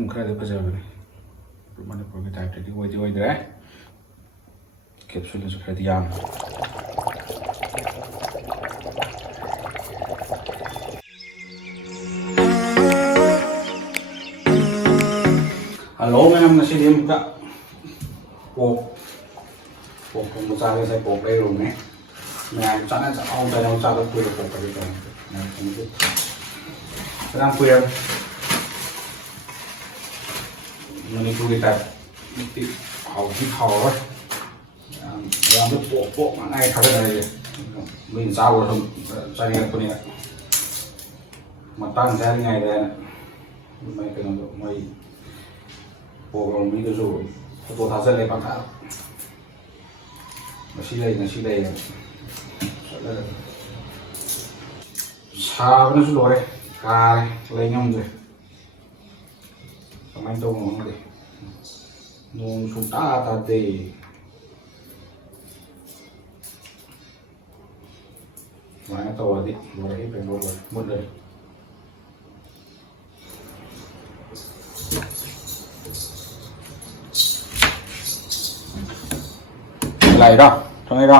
ꯑꯗꯨꯝ ꯈꯔꯗꯤ ꯐꯖꯕꯅꯤ ꯃꯅꯤꯄꯨꯔꯒꯤ ꯇꯥꯏꯞꯇꯗꯤ ꯑꯣꯏꯗ꯭ꯔꯦ ꯀꯦꯞꯁꯨꯜꯗꯁꯨ ꯈꯔꯗꯤ ꯌꯥꯝꯃꯦ ꯍꯜꯂꯣ ꯃꯌꯥꯝ ꯉꯁꯤꯗꯤ ꯑꯃꯨꯛꯀ ꯄꯣꯛ ꯊꯣꯡꯕ ꯆꯥꯒꯦ ꯉꯁꯥꯏ ꯄꯣꯛ ꯂꯩꯔꯨꯕꯅꯦ ꯃꯌꯥꯝ ꯆꯥꯅ ꯆꯥꯕ ꯀꯨꯏꯔꯦ ꯄꯣꯛꯀꯗꯤ ꯐꯅꯌꯥꯝ ꯀꯨꯏꯔꯦ ꯃꯅꯤꯄꯨꯔꯒꯤ ꯇꯥꯏꯞꯇꯤ ꯍꯥꯎꯔꯣꯏ ꯌꯥꯝꯅ ꯄꯣꯛ ꯉꯥꯏ ꯊꯥꯒꯠꯅꯔꯤꯁꯦ ꯃꯣꯏꯅ ꯆꯥꯕ ꯁꯨꯝ ꯆꯥꯅꯤꯡꯉꯛꯄꯅꯤꯅ ꯃꯇꯥꯡ ꯆꯥꯔꯤꯉꯩꯗ ꯃꯣꯏ ꯀꯩꯅꯣꯗꯣ ꯃꯣꯏ ꯄꯣꯛ ꯃꯤꯗꯨꯁꯨ ꯐꯣꯇꯣ ꯊꯥꯖꯜꯂꯦ ꯄꯪꯊꯥ ꯉꯁꯤ ꯂꯩ ꯆꯠꯂꯒ ꯁꯥꯕꯅꯁꯨ ꯂꯣꯏꯔꯦ ꯀꯥꯔꯦ ꯂꯩ ꯉꯝꯗ꯭ꯔꯦ ꯀꯃꯥꯏꯅ ꯇꯧꯕꯅꯣ ꯈꯪꯗꯦ ꯅꯣꯡ ꯁꯨꯡꯇꯥ ꯇꯥꯗꯦ ꯁꯨꯃꯥꯏꯅ ꯇꯧꯔꯗꯤ ꯂꯣꯏꯔꯦ ꯕꯦꯡꯒ꯭ꯂꯣꯔ ꯃꯨꯠꯂꯅꯤ ꯂꯥꯛꯏꯔꯣ ꯊꯣꯡꯉꯤꯔꯣ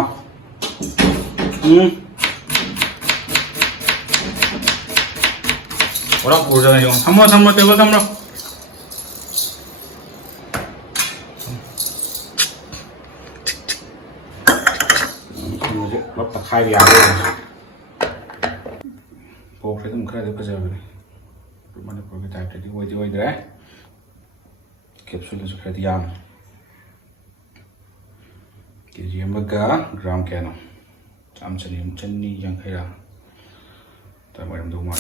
오라 보잖아요. 한번 떼고 삼로. 뭐지? 럽다 카이비 안 돼. 보고 좀 그래도 그저버네. 머니푸르기 타입들이 오이드래. 캡슐에서 그래도 양. KG 엄마가 그램 캐노. 천니 양해라. 다음에 좀 말.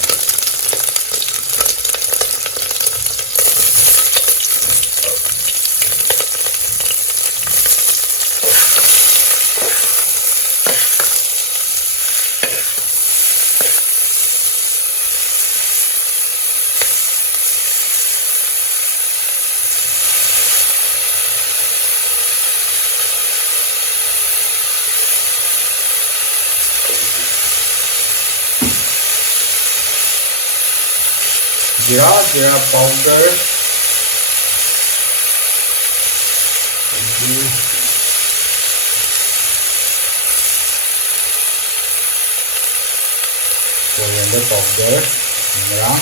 Jeera powder, coriander powder, merah,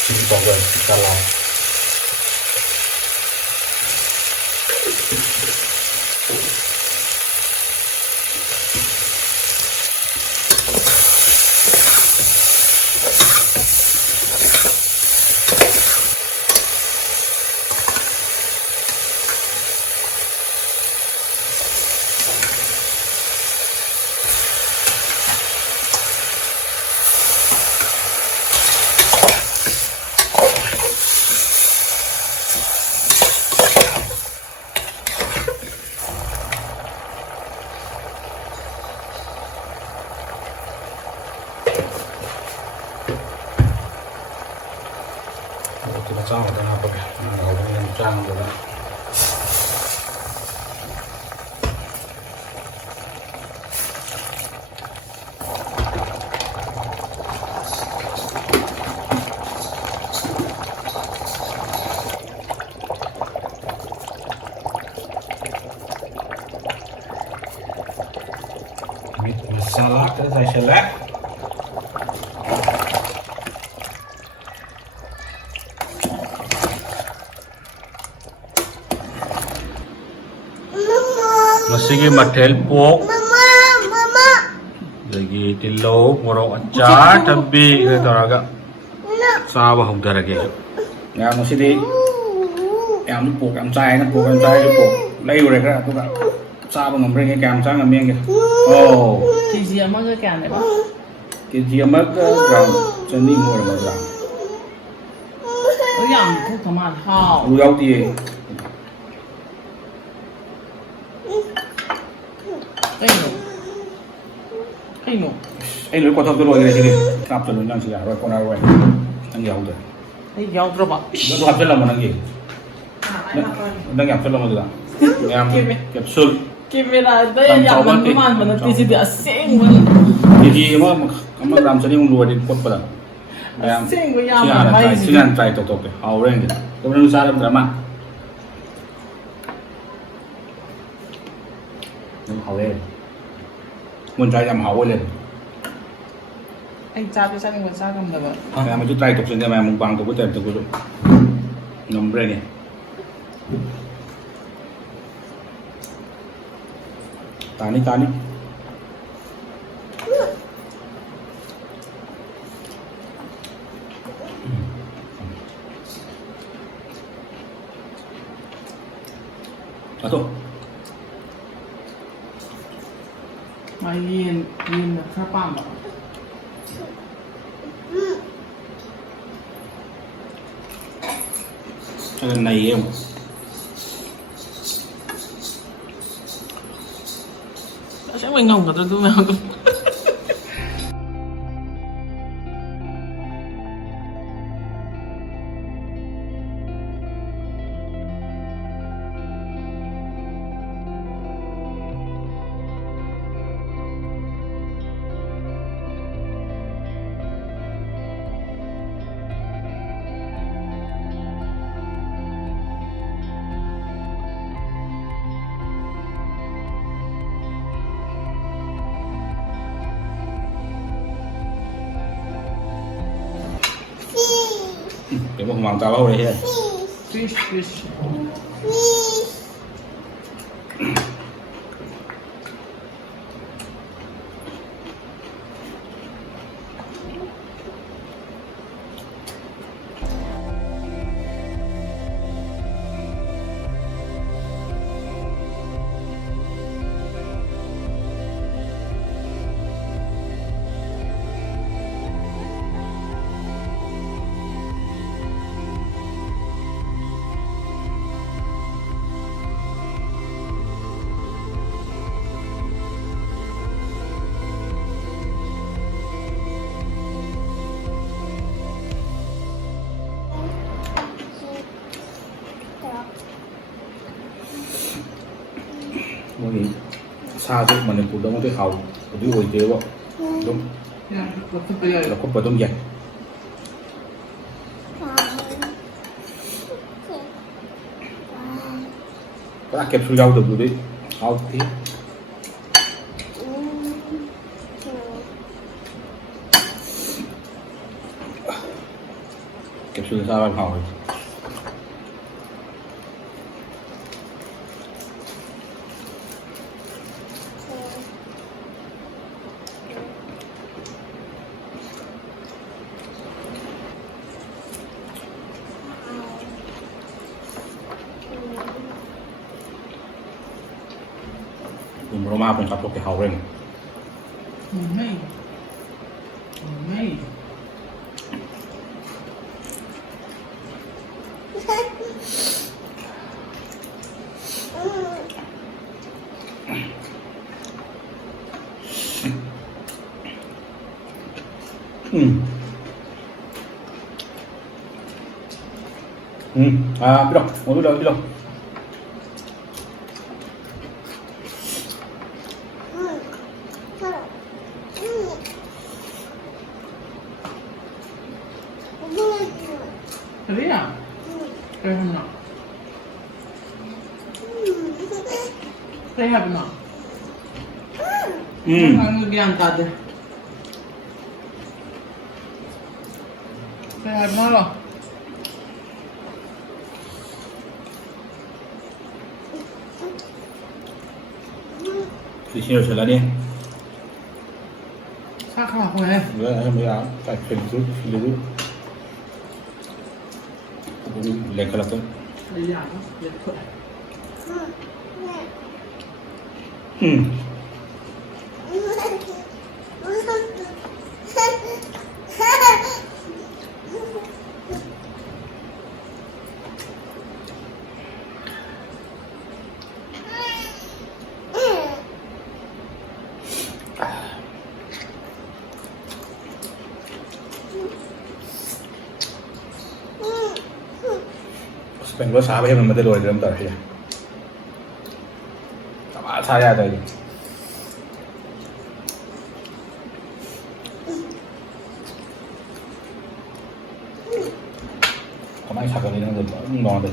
chili powder kita lah. Kita campur dengan apa ya? Yang campur dengan meat masala kita saya select. Masigi mathel pok lagi tilo morok acar tabi itu raga sawah haudarage ya masih em pok em cai pok lấy rồi cái tôi bảo sao mà ngầm riêng cái cam sáng làm miếng kìa oh thì gì mà cái cam này bác cái gì mà cái rau chân đi mua là rau cái yam thuốc thơm ăn hao rau thì anh nói qua thằng tôi rồi cái gì cặp tôi nói gì à rồi con nào rồi anh giàu rồi cái giàu rồi bác nó hấp dẫn lắm mà anh gì đang nhập cho lắm mà được à em capsule กินเวลาได้อย่างมันประมาณมันตีสิเดียเสียงมัน ทีมันรำเสด็จมันรัวดิกดไปแล้ว เสียงก็ยาม ที่ มันไม่ ที่นั่นใจตกๆเอาเรื่องกันก็ไม่รู้ซาดมันมาน้ำเขาเล่นมันใจจำเขาไว้เลย ไอ้จ้าจะสร้างเป็นสร้างกันแบบ มันจะใจตกสิ่งที่มันมึงฟังตัวกูเต็มตัวกูดูนมเบรนี่ตานี่Satu. มายืนข้าป้ามอ่ะ Cái này em. Chắc mình ngồng cả tôi mà Để một mỏng tao bao đây hết. fish Mỗi gì xa chút mà nên cụt đông cái hậu, cụt cái hồi chế bộ, đúng. Yeah, có cái bây giờ Là có phải đông dệt. Có kẹp xuống dâu được rồi đi, hậu tí. Kẹp xuống sao em hậu. Roma pun kapok ke hawren. Mày À, biết đâu, biết đâu. Thấy à? Đây không nào? Đây hả nào? Hàng gian tạt đi. Đây hả nào rồi? Thì chiều trở lại đi. Sao không học này? Với em mới áo, tại phần rút, phía rút. Lên cái là tốt. Đây là nó, đây là khỏe. Pengen gue sahabat yang membantu doa dalam tarikh ya. 사 야돼 가만히 잠깐 이런 거 너한테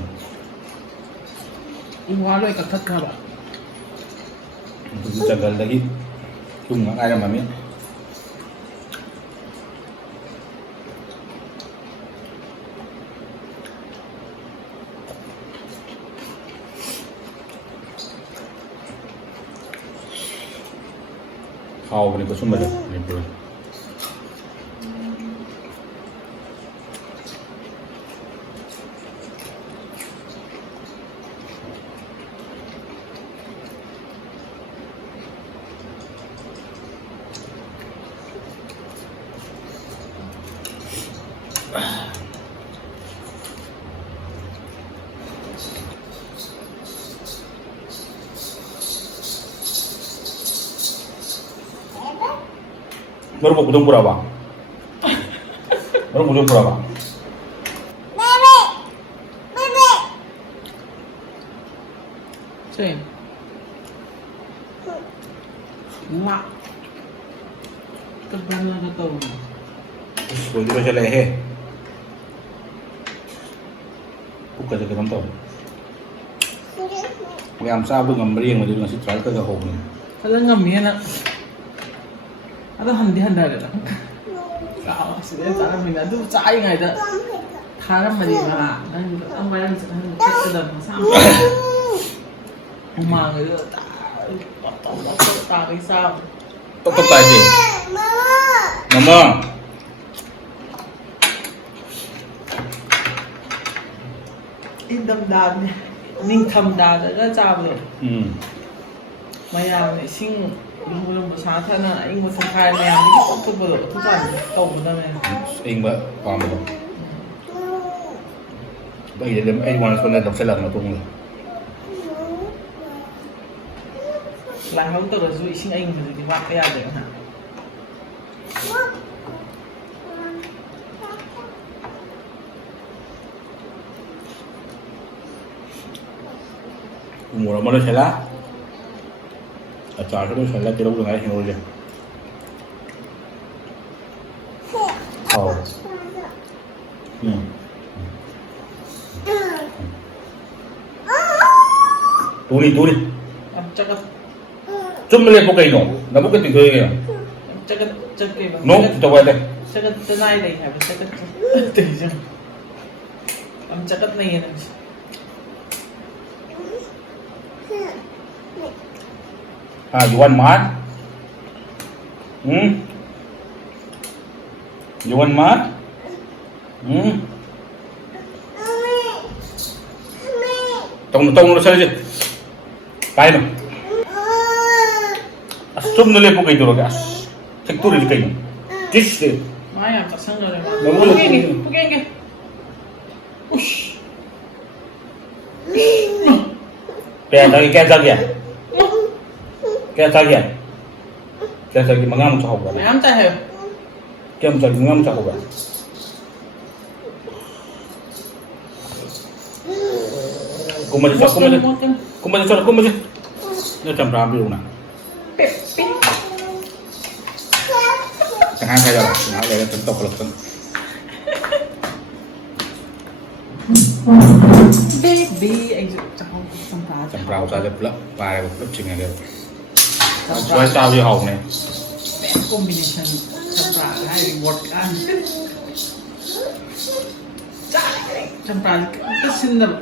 อีวัวเลยกับทัดครับอ่ะ jagal lagi cuma ada mami kau beri ke sumber ni bro baru mau kudung berapa? Baru kudung berapa? Same. Wah. Terbang lah kata orang. Boleh baca leher. Bukan jadi nonton. Yang sabu ngambri yang menjadi nasi tral ke home ni. Kalau ngambil nak. Ada handi-handi ada. Kau sudah cara mina tu cai ngai dah. Tharam mari mana? Nanti ang bayar nanti cek sedang sama. Umang itu tak risau. Tetap aja. Mama. Indam dan ning tham dan ada cabut. Mayam ni sing belum besar sana, ing besar kaya mayam ni tu betul tu kan tahu betul ni. Ing ba paham betul. Bagi dalam one sebenarnya tak salah nak tunggu. Lai không tôi là duy sinh anh thì đi vác cái gì đấy hả? Umur mana salah? Acar itu salah tidak boleh ngaji orang je. Oh. Turi. Em chắc là Cuma lihat pakai no, nak pakai tiga ni. chắc cái No, kita buat deh. chắc cái này này hả? Chắc cái từ chứ. Em chắc cái này này. You want mat? You want mat? Tong saja. Kain no. Asum nule pakai tu logas. Sektor ini kain. Kis deh. Mayam tak sang rồi. Nggak boleh. Pakai ke? Ush. Kayak lagi. Mengam cakap kan? Mayam tak hay. Kayak macam mengam cakap kan? Kumaji. Ini macam ramai orang. Pepe. Jangan saya lah, nak lihat tentok kalau tentok. Baby, anh cakap sampai. Semprau saja pula, parah pula cingnya dia. Suai tahu dia hau ni. Best combination sampai hai reward kan. Sampai kita sendal.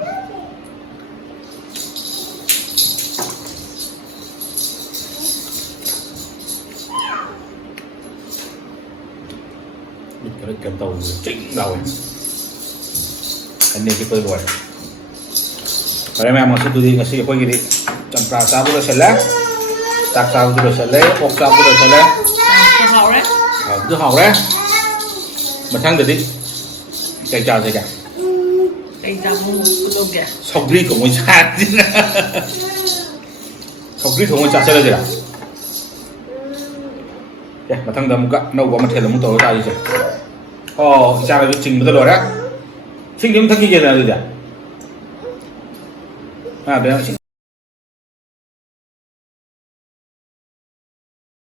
Cái kem tàu chỉnh đầu anh ini kita buat. Kalau memang masih tu di ngasih apa gini, campur sabu dah selesai, tak sabu dah selesai, ok sabu dah selesai. Hậu đấy. Cứ hậu đấy. Mà thằng được đi, cây trà gì cả. Cây trà không đâu kìa. Sọc đi của mình chặt chứ. Sọc đi của mình chặt sẽ là gì ạ? Mà thằng đầm gặm nâu quá mà thèm là muốn tối ra đi chứ. Cha là trình một rồi đó. Trình điểm thằng kia là gì ạ? Đấy là